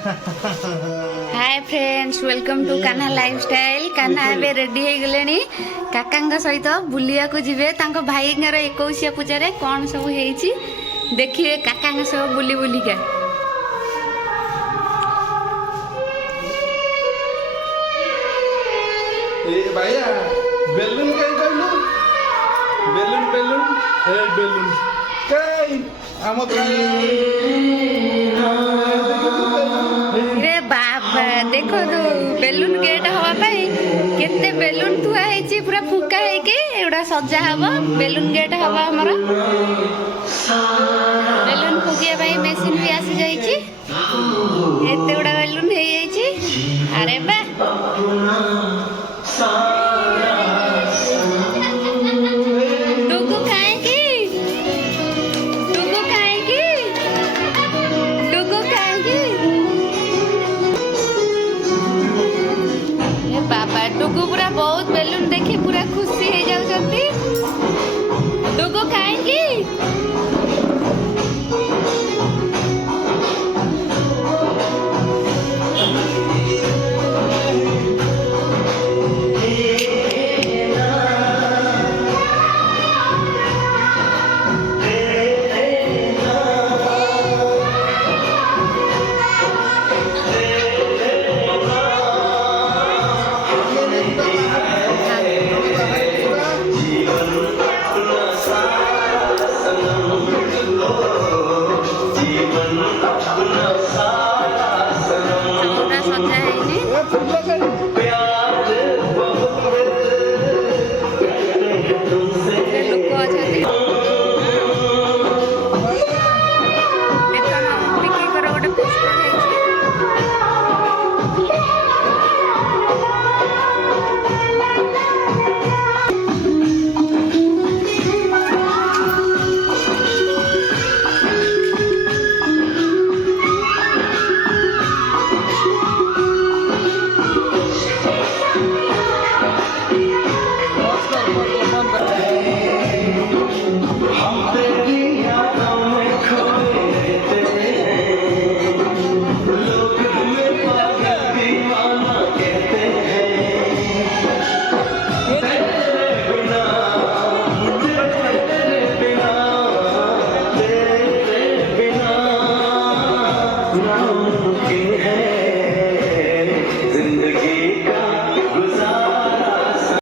Hi friends welcome to Kanha lifestyle. Kanha एबे ready हो गले काका सहित बुलिया को जीवे भाई 21 पूजा कौन सब होइछि देखिए काका सब बुली बुलिका। भैया बेलून कहीं कहलु बेलून बेलून ए बेलून कहीं आम रे बाबा देखो तो बेलून गेट हवा पाई केते बेलून थुआ ହେଇछि पूरा फुका है के एडा सजा हबो बेलून गेट हवा हमर बेलून फुकिया भाई मशीन भी आसी जाइछि एते उडा बेलून हे जाइछि। अरे बा बाबा डुगु पूरा बहुत बेलून देखी पूरा खुशी हो जाउछंती। डुगु खाएंगी सजा है